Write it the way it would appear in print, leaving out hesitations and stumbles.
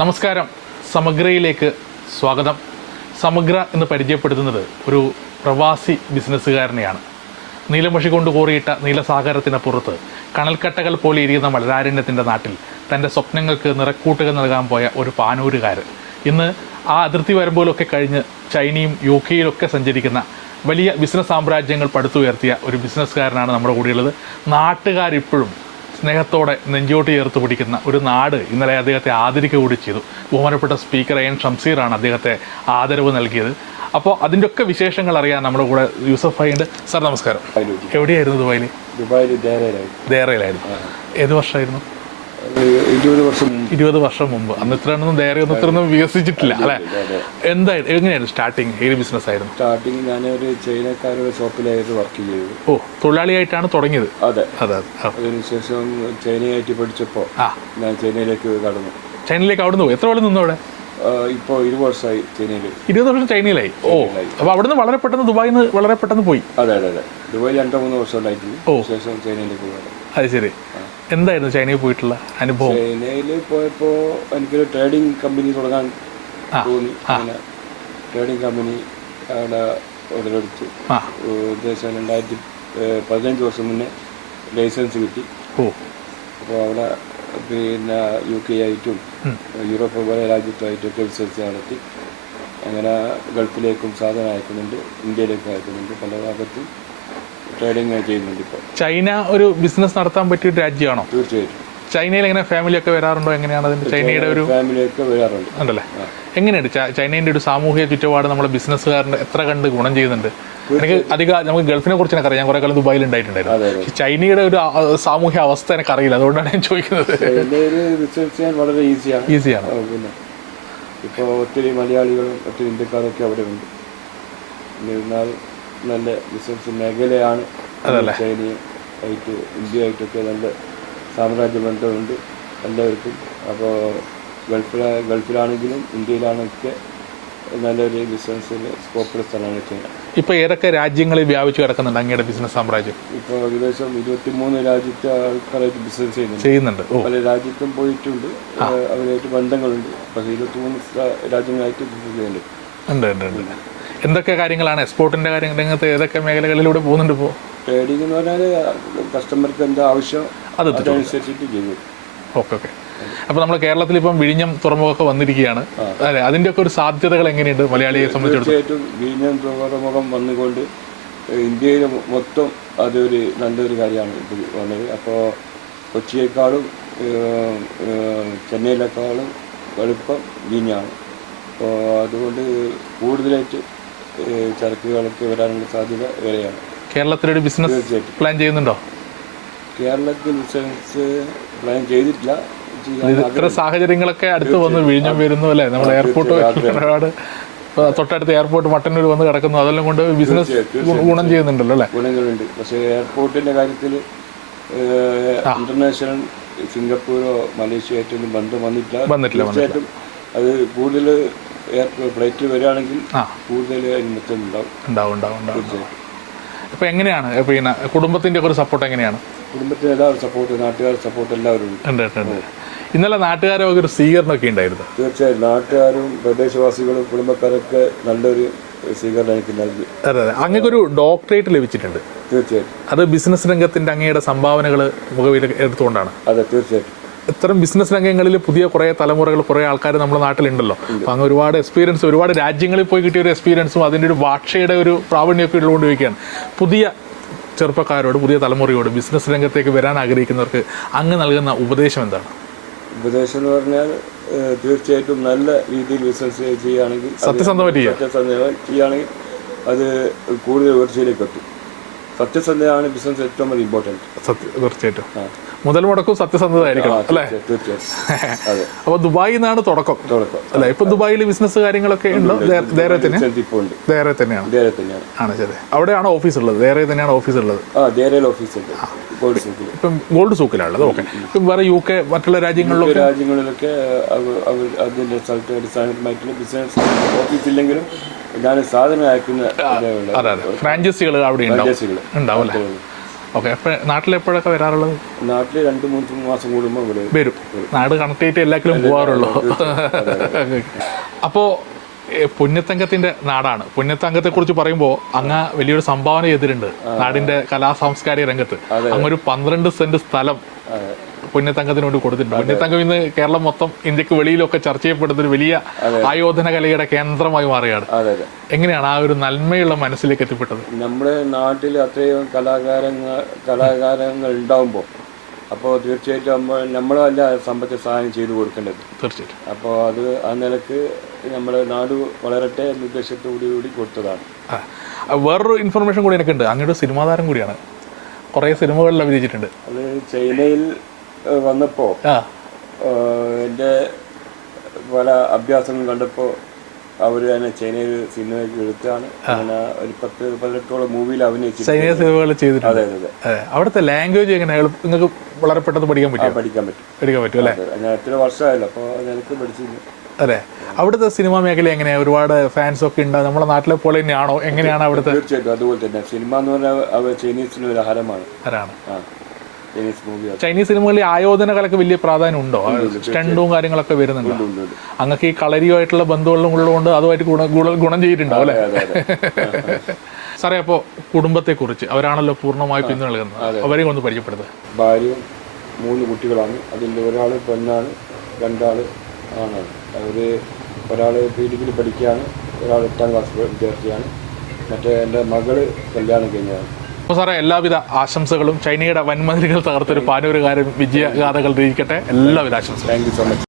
നമസ്കാരം, സമഗ്രയിലേക്ക് സ്വാഗതം. സമഗ്ര എന്ന് പരിചയപ്പെടുത്തുന്നത് ഒരു പ്രവാസി ബിസിനസ്സുകാരനെയാണ്. നീലമഷി കൊണ്ട് കോറിയിട്ട നീലസാഗരത്തിനപ്പുറത്ത് കണൽക്കട്ടകൾ പോലെ ഇരിക്കുന്ന മലരാരണ്യത്തിൻ്റെ നാട്ടിൽ തൻ്റെ സ്വപ്നങ്ങൾക്ക് നിറക്കൂട്ടുകൾ നൽകാൻ പോയ ഒരു പാനൂരുകാരൻ ഇന്ന് ആ അതിർത്തി വരുമ്പോഴൊക്കെ കഴിഞ്ഞ് ചൈനയും UK-യിലൊക്കെ സഞ്ചരിക്കുന്ന വലിയ ബിസിനസ് സാമ്രാജ്യങ്ങൾ പടുത്തുയർത്തിയ ഒരു ബിസിനസ്സുകാരനാണ് നമ്മുടെ കൂടെയുള്ളത്. നാട്ടുകാരിപ്പോഴും സ്നേഹത്തോടെ നെഞ്ചോട്ട് ചേർത്ത് പിടിക്കുന്ന ഒരു നാട് ഇന്നലെ അദ്ദേഹത്തെ ആദരിക്കുക കൂടി ചെയ്തു. ബഹുമാനപ്പെട്ട സ്പീക്കർ എൻ ഷംസീറാണ് അദ്ദേഹത്തെ ആദരവ് നൽകിയത്. അപ്പോൾ അതിൻ്റെയൊക്കെ വിശേഷങ്ങൾ അറിയാൻ നമ്മുടെ കൂടെ യൂസഫ് ഭായി ഉണ്ട്. സാർ നമസ്കാരം. എവിടെയായിരുന്നു ദുബായിൽ? ദേറയിലായിരുന്നു. ഏത് വർഷമായിരുന്നു? 20 വർഷം മുമ്പ്. അന്ന് ഇത്രയൊന്നും ഇത്രയൊന്നും വികസിച്ചിട്ടില്ല അല്ലേ? എന്തായിരുന്നു, എങ്ങനെയായിരുന്നു സ്റ്റാർട്ടിങ്? ഏത് ബിസിനസ് ആയിരുന്നു? സ്റ്റാർട്ടിങ് ഞാനൊരു ചൈനക്കാരുടെ ഷോപ്പിലായിരുന്നു വർക്ക് ചെയ്തത്. ഓ, തൊഴിലാളിയായിട്ടാണ് തുടങ്ങിയത്? അതെ അതെ. അതിനുശേഷം ചൈനയായിട്ട് പഠിച്ചപ്പോൾ ഞാൻ ചൈനയിലേക്ക് കടന്നു. ചൈനയിലേക്ക് അവിടുന്ന് പോയി? എത്ര കൊല്ലം നിന്നു അവിടെ? ഇപ്പോൾ 20 വർഷമായി ചൈനയിൽ. 20 വർഷം ചൈനയിലായി. ഓ, അപ്പോൾ അവിടുന്ന് വളരെ പെട്ടെന്ന് ദുബായിൽ നിന്ന് വളരെ പെട്ടെന്ന് പോയി? അതെ അതെ അതെ. ദുബായിൽ 2-3 വർഷം ഉണ്ടായിരുന്നു. ശേഷം ചൈനയിലേക്ക് പോയി. അത് ശരി. എന്തായിരുന്നു ചൈനയിൽ പോയിട്ടുള്ള അനുഭവം? ചൈനയിൽ പോയപ്പോൾ എനിക്കൊരു ട്രേഡിംഗ് കമ്പനി തുടങ്ങാൻ തോന്നി. അങ്ങനെ ട്രേഡിംഗ് കമ്പനി അവിടെ ഉടലെടുത്തു. ഏകദേശം 2015 വർഷം മുന്നേ ലൈസൻസ് കിട്ടി. അപ്പോൾ അവിടെ പിന്നെ UK ആയിട്ടും യൂറോപ്പ് പോലെ രാജ്യത്തുമായിട്ടൊക്കെ ബിസിനസ് നടത്തി. അങ്ങനെ ഗൾഫിലേക്കും സാധനം അയക്കുന്നുണ്ട്, ഇന്ത്യയിലേക്കും അയക്കുന്നുണ്ട്, പല ഭാഗത്തും ട്രേഡിങ് ചെയ്യുന്നുണ്ട്. ഇപ്പോൾ ചൈന ഒരു ബിസിനസ് നടത്താൻ പറ്റിയ രാജ്യമാണോ? തീർച്ചയായിട്ടും. ചൈനയിൽ എങ്ങനെ ഫാമിലിയൊക്കെ വരാറുണ്ടോ? എങ്ങനെയാണ് അതിൻ്റെ ചൈനയുടെ ഒരു ഫാമിലിയൊക്കെ വരാറുണ്ട്? ഉണ്ടല്ലേ. എങ്ങനെയുണ്ട് ചൈനയുടെ ഒരു സാമൂഹിക ചുറ്റുപാട് നമ്മളെ ബിസിനസ്സുകാരൻ്റെ എത്ര കണ്ട് ഗുണം ചെയ്യുന്നുണ്ട്? എനിക്ക് നമുക്ക് ഗൾഫിനെ കുറിച്ച് അറിയാം, ഞാൻ കുറേ കാലം ദുബായിൽ ഉണ്ടായിട്ടുണ്ടായിരുന്നു. ചൈനയുടെ ഒരു സാമൂഹ്യ അവസ്ഥ എനിക്ക് അറിയില്ല, അതുകൊണ്ടാണ് ഞാൻ ചോദിക്കുന്നത്. ബിസിനസ് ചെയ്യാൻ വളരെ ഈസിയാണ്. പിന്നെ ഇപ്പോൾ ഒത്തിരി മലയാളികളും ഒത്തിരി ഇന്ത്യക്കാരൊക്കെ അവിടെ ഉണ്ട്. എന്നിരുന്നാൽ നല്ല ബിസിനസ് മേഖലയാണ്. ചൈനയായിട്ട് ഇന്ത്യയായിട്ടൊക്കെ നല്ല സാമ്രാജ്യ ബന്ധമുണ്ട് എല്ലാവർക്കും. അപ്പോൾ ഗൾഫിലാണെങ്കിലും ഇന്ത്യയിലാണൊക്കെ നല്ലൊരു ബിസിനസ്സിന് സ്കോപ്പുള്ള സ്ഥലമാണ് ചൈന. ഇപ്പോൾ ഏതൊക്കെ രാജ്യങ്ങളിൽ വ്യാപിച്ചു കിടക്കുന്നുണ്ട് അങ്ങയുടെ ബിസിനസ് സാമ്രാജ്യം? ഇപ്പോൾ ഏകദേശം 23 രാജ്യത്തെ ആൾക്കാരായിട്ട് ബിസിനസ് ചെയ്യുന്നുണ്ട്. പല രാജ്യത്തും പോയിട്ടുണ്ട്, അവരായിട്ട് ബന്ധങ്ങളുണ്ട്. പക്ഷേ 23 രാജ്യങ്ങളായിട്ട് ബിസിനസ് ചെയ്യുന്നുണ്ട്. ഉണ്ട്. എന്തൊക്കെ കാര്യങ്ങളാണ് എക്സ്പോർട്ടിൻ്റെ കാര്യങ്ങൾ? രംഗത്ത് ഏതൊക്കെ മേഖലകളിലൂടെ പോകുന്നുണ്ട് ഇപ്പോൾ? ട്രേഡിംഗ് എന്ന് പറഞ്ഞാൽ കസ്റ്റമർക്ക് എന്താ ആവശ്യം അതനുസരിച്ചിട്ട് ചെയ്യും. ഓക്കെ. അപ്പോൾ നമ്മൾ കേരളത്തിൽ ഇപ്പം വിഴിഞ്ഞം തുറമുഖമൊക്കെ വന്നിരിക്കുകയാണ് അല്ലേ? അതിൻ്റെയൊക്കെ ഒരു സാധ്യതകൾ എങ്ങനെയുണ്ട് മലയാളിയെ സംബന്ധിച്ചിടത്തോളം? തീർച്ചയായിട്ടും വിഴിഞ്ഞം തുറമുഖം വന്നുകൊണ്ട് ഇന്ത്യയിൽ മൊത്തം അതൊരു നല്ലൊരു കാര്യമാണ് ഇത് വന്നത്. അപ്പോൾ കൊച്ചിയേക്കാളും ചെന്നൈയിലേക്കാളും എളുപ്പം വിഴിഞ്ഞാണ്. അപ്പോൾ അതുകൊണ്ട് കൂടുതലായിട്ട് ചരക്കുകളൊക്കെ വരാനുള്ള സാധ്യത ഏറെയാണ്. കേരളത്തിലൊരു ബിസിനസ് പ്ലാൻ ചെയ്യുന്നുണ്ടോ? കേരളത്തിൽ ബിസിനസ് പ്ലാൻ ചെയ്തിട്ടില്ല. ഇത്ര സാഹചര്യങ്ങളൊക്കെ അടുത്ത് വന്ന് വിഴിഞ്ഞം വരുന്നു അല്ലേ? നമ്മൾ എയർപോർട്ട് ഒരുപാട് തൊട്ടടുത്ത് എയർപോർട്ട് മട്ടന്നൂർ വന്ന് കിടക്കുന്നു, അതെല്ലാം കൊണ്ട് ബിസിനസ് ഗുണം ചെയ്യുന്നുണ്ടല്ലോ അല്ലേ? ഗുണങ്ങളുണ്ട്. പക്ഷേ എയർപോർട്ടിൻ്റെ കാര്യത്തിൽ ഇന്റർനാഷണൽ സിംഗപ്പൂരോ മലേഷ്യ ആയിട്ടൊന്നും ബന്ധം വന്നിട്ടില്ല. തീർച്ചയായിട്ടും അത് കൂടുതൽ ഫ്ലൈറ്റ് വരികയാണെങ്കിൽ കൂടുതൽ അനുമതി ഉണ്ടാവും. ഇപ്പം എങ്ങനെയാണ് പിന്നെ കുടുംബത്തിൻ്റെ ഒക്കെ ഒരു സപ്പോർട്ട് എങ്ങനെയാണ്? കുടുംബത്തിന് എല്ലാവരും സപ്പോർട്ട്, നാട്ടുകാരുടെ സപ്പോർട്ട് എല്ലാവരും ഉണ്ട്. ഇന്നലെ നാട്ടുകാരൊക്കെ ഒരു സ്വീകരണമൊക്കെ ഉണ്ടായിരുന്നു. തീർച്ചയായും നാട്ടുകാരും പ്രദേശവാസികളും കുടുംബക്കാരൊക്കെ നല്ലൊരു സ്വീകരണം എനിക്ക് നൽകി. അതെ. അങ്ങക്കൊരു ഡോക്ടറേറ്റ് ലഭിച്ചിട്ടുണ്ട്. തീർച്ചയായിട്ടും. അത് ബിസിനസ് രംഗത്തിൻ്റെ അങ്ങയുടെ സംഭാവനകൾ മുഖവിൽ എടുത്തുകൊണ്ടാണ്? അതെ, തീർച്ചയായിട്ടും. ഇത്തരം ബിസിനസ് രംഗങ്ങളിൽ പുതിയ കുറേ തലമുറകൾ, കുറേ ആൾക്കാർ നമ്മുടെ നാട്ടിലുണ്ടല്ലോ. അപ്പോൾ അങ്ങ് ഒരുപാട് എക്സ്പീരിയൻസ്, ഒരുപാട് രാജ്യങ്ങളിൽ പോയി കിട്ടിയ ഒരു എക്സ്പീരിയൻസും അതിൻ്റെ ഒരു ഭാഷയുടെ ഒരു പ്രാവീണ്യമൊക്കെ ഉള്ളതുകൊണ്ട് ചോദിക്കുകയാണ്, പുതിയ ചെറുപ്പക്കാരോട്, പുതിയ തലമുറയോട് ബിസിനസ് രംഗത്തേക്ക് വരാൻ ആഗ്രഹിക്കുന്നവർക്ക് അങ്ങ് നൽകുന്ന ഉപദേശം എന്താണ്? ഉപദേശം എന്ന് പറഞ്ഞാൽ തീർച്ചയായിട്ടും നല്ല രീതിയിൽ ബിസിനസ് ചെയ്യുകയാണെങ്കിൽ, സത്യസന്ധമായിട്ട് ചെയ്യുകയാണെങ്കിൽ അത് കൂടുതൽ ഉയർച്ചയിലേക്ക് എത്തും. സത്യസന്ധതയാണ് ബിസിനസ് ഏറ്റവും വലിയ ഇമ്പോർട്ടൻറ്റ്. തീർച്ചയായിട്ടും മുതൽ മുടക്കും സത്യസന്ധത ആയിരിക്കണം അല്ലേ? അപ്പോൾ ദുബായിൽ നിന്നാണ് തുടക്കം അല്ലേ? ഇപ്പൊ ദുബായിൽ ബിസിനസ് കാര്യങ്ങളൊക്കെ ഉണ്ടോ? ദേറെ തന്നെയാണ്. ആണ് ശരി. അവിടെയാണോ ഓഫീസ് ഉള്ളത്? ദേറെ തന്നെയാണ് ഓഫീസ് ഉള്ളത്? ഇപ്പം ഗോൾഡ് സൂക്കിലാണുള്ളത്. ഓക്കെ. ഇപ്പം വേറെ UK മറ്റുള്ള രാജ്യങ്ങളിലൊക്കെ അതിന്റെ അടിസ്ഥാനമായിട്ടുള്ള ബിസിനസ് ഓഫീസ് ഇല്ലെങ്കിലും ഞാൻ സാധനം അയക്കുന്ന ഫ്രാഞ്ചൈസികൾ അവിടെ ഉണ്ടാവും അല്ലേ? ഓക്കെ. അപ്പോൾ നാട്ടിലെപ്പോഴൊക്കെ വരാറുള്ളത്? നാട്ടിൽ 2-3 മാസം കൂടുമ്പോൾ വരും. നാട് കണക്ട് ചെയ്തിട്ട് എല്ലാത്തിലും പോകാറുള്ളൂ. അപ്പോൾ പുണ്യത്തങ്കത്തിന്റെ നാടാണ്. പുണ്യത്തങ്കത്തെക്കുറിച്ച് പറയുമ്പോൾ അങ്ങ് വലിയൊരു സംഭാവന ചെയ്തിട്ടുണ്ട് നാടിന്റെ കലാ സാംസ്കാരിക രംഗത്ത്. അങ്ങൊരു 12 സെന്റ് സ്ഥലം പുണ്യത്തങ്കത്തിന് വേണ്ടി കൊടുത്തിട്ടുണ്ട്. പുണ്യത്തങ്കം ഇന്ന് കേരളം മൊത്തം, ഇന്ത്യക്ക് വെളിയിലൊക്കെ ചർച്ച ചെയ്യപ്പെടുന്ന ഒരു വലിയ ആയോധന കലയുടെ കേന്ദ്രമായി മാറുകയാണ്. എങ്ങനെയാണ് ആ ഒരു നന്മയുള്ള മനസ്സിലേക്ക് എത്തിപ്പെട്ടത്? നമ്മുടെ നാട്ടിൽ അത്രയും കലാകാരങ്ങൾ ഉണ്ടാവുമ്പോൾ അപ്പോൾ തീർച്ചയായിട്ടും നമ്മളല്ല സമ്പത്ത് സഹായം ചെയ്തു കൊടുക്കേണ്ടത്. തീർച്ചയായിട്ടും. അപ്പോൾ അത് ആ നിലക്ക് നമ്മുടെ നാട് വളരട്ടെ എന്ന ഉദ്ദേശത്തോടുകൂടി കൊടുത്തതാണ്. വേറൊരു ഇൻഫർമേഷൻ കൂടി എനിക്കുണ്ട്. അങ്ങയുടെ സിനിമാ താരം കൂടിയാണ്. കുറേ സിനിമകളിൽ അഭിനയിച്ചിട്ടുണ്ട്. അത് ചൈനയിൽ വന്നപ്പോൾ എൻ്റെ പല അഭ്യാസങ്ങൾ കണ്ടപ്പോൾ അവർ തന്നെ ചൈനയിൽ സിനിമയ്ക്ക് എടുത്താണ്. അങ്ങനെ ഒരു 10-18 മൂവിയിൽ അഭിനയിച്ചു. ചൈനീസ് സിനിമകൾ ചെയ്തിട്ടുണ്ട്. അതെ അതെ. അവിടുത്തെ ലാംഗ്വേജ് എങ്ങനെയാണ്? നിങ്ങൾക്ക് വളരെ പെട്ടെന്ന് പഠിക്കാൻ പറ്റും അല്ലേ? ഞാൻ എത്ര വർഷമായല്ലോ, അപ്പോൾ എനിക്ക് പഠിച്ചില്ല. അതെ. അവിടുത്തെ സിനിമാ മേഖല എങ്ങനെയാണ്? ഒരുപാട് ഫാൻസ് ഒക്കെ ഉണ്ട്. നമ്മുടെ നാട്ടിലെ പോലെ തന്നെയാണോ? എങ്ങനെയാണ് അവിടുത്തെ? തീർച്ചയായിട്ടും അതുപോലെ തന്നെ. സിനിമ എന്ന് പറഞ്ഞാൽ ചൈനീസിന് ഒരു ഹരമാണ്. ചൈനീസ് സിനിമകളിൽ ആയോധന കലക്ക് വലിയ പ്രാധാന്യം ഉണ്ടോ? സ്റ്റണ്ടും കാര്യങ്ങളൊക്കെ വരുന്നുണ്ടോ? അങ്ങക്ക് ഈ കളരിയുമായിട്ടുള്ള ബന്ധുക്കളും ഉള്ളതുകൊണ്ട് അതുമായിട്ട് ഗുണം ചെയ്തിട്ടുണ്ടാവും അല്ലേ? സാറേ, അപ്പോൾ കുടുംബത്തെക്കുറിച്ച്, അവരാണല്ലോ പൂർണ്ണമായി പിന്തുണ നൽകുന്നത്, അവരെയും ഒന്ന് പരിചയപ്പെടുത്തുക. ഭാര്യയും 3 കുട്ടികളാണ്. അതിൻ്റെ ഒരാൾ പെണ്ണാണ്, 2 ആണാണ്. ഒരാൾ ഡിഗ്രി പഠിക്കുകയാണ്, ഒരാൾ 8ാം ക്ലാസ് വിദ്യാർത്ഥിയാണ്, മറ്റേ എൻ്റെ മകള് കല്യാണം കഴിഞ്ഞതാണ്. അപ്പോൾ സാറേ, എല്ലാവിധ ആശംസകളും. ചൈനയുടെ വൻമതിലുകൾ തകർത്തൊരു പാനൂരുകാരൻ വിജയഗാഥകൾ രചിക്കട്ടെ. എല്ലാവിധ ആശംസകളും. Thank you so much.